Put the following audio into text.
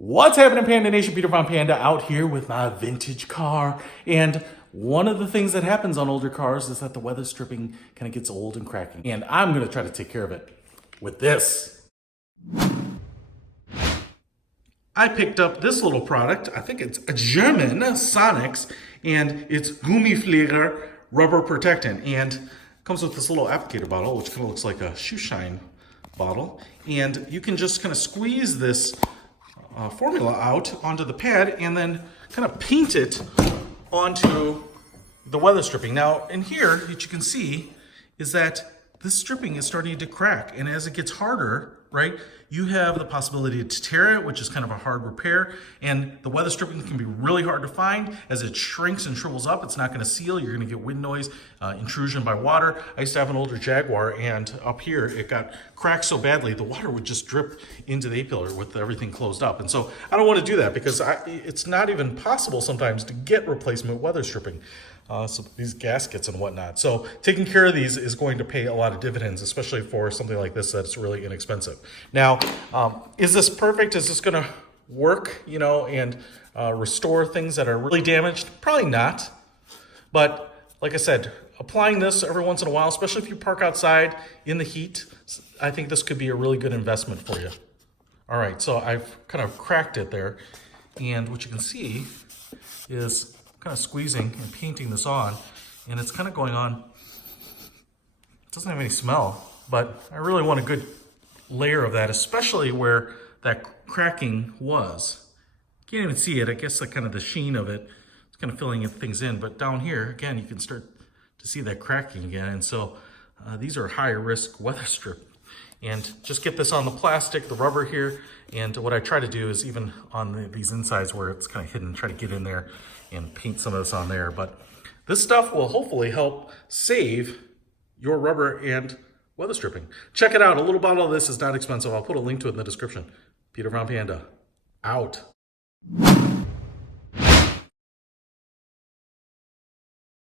What's happening, Panda Nation? Peter from Panda out here with my vintage car. And one of the things that happens on older cars is that the weather stripping kind of gets old and cracking. And I'm going to try to take care of it with this. I picked up this little product. I think it's a German, Sonax, and it's GummiPfleger rubber protectant. And it comes with this little applicator bottle, which kind of looks like a shoe shine bottle. And you can just kind of squeeze this formula out onto the pad and then kind of paint it onto the weather stripping. Now in here, what you can see is that this stripping is starting to crack, and as it gets harder, right, you have the possibility to tear it, which is kind of a hard repair, and the weather stripping can be really hard to find. As it shrinks and shrivels up, it's not going to seal. You're going to get wind noise, intrusion by water. I used to have an older Jaguar, and up here it got cracked so badly the water would just drip into the A-pillar with everything closed up. And so I don't want to do that because it's not even possible sometimes to get replacement weather stripping. So these gaskets and whatnot. So taking care of these is going to pay a lot of dividends, especially for something like this that's really inexpensive. Now, is this perfect? Is this going to work, and restore things that are really damaged? Probably not. But like I said, applying this every once in a while, especially if you park outside in the heat, I think this could be a really good investment for you. All right, so I've kind of cracked it there. And what you can see is kind of squeezing and painting this on, and it's kind of going on. It doesn't have any smell, but I really want a good layer of that, especially where that cracking was. You can't even see it. I guess kind of the sheen of it, it's kind of filling things in, but down here, again, you can start to see that cracking again. And so these are high risk weather strip. And just get this on the plastic, the rubber here. And what I try to do is even on these insides where it's kind of hidden, try to get in there and paint some of this on there. But this stuff will hopefully help save your rubber and weather stripping. Check it out. A little bottle of this is not expensive. I'll put a link to it in the description. Peter from Panda, out.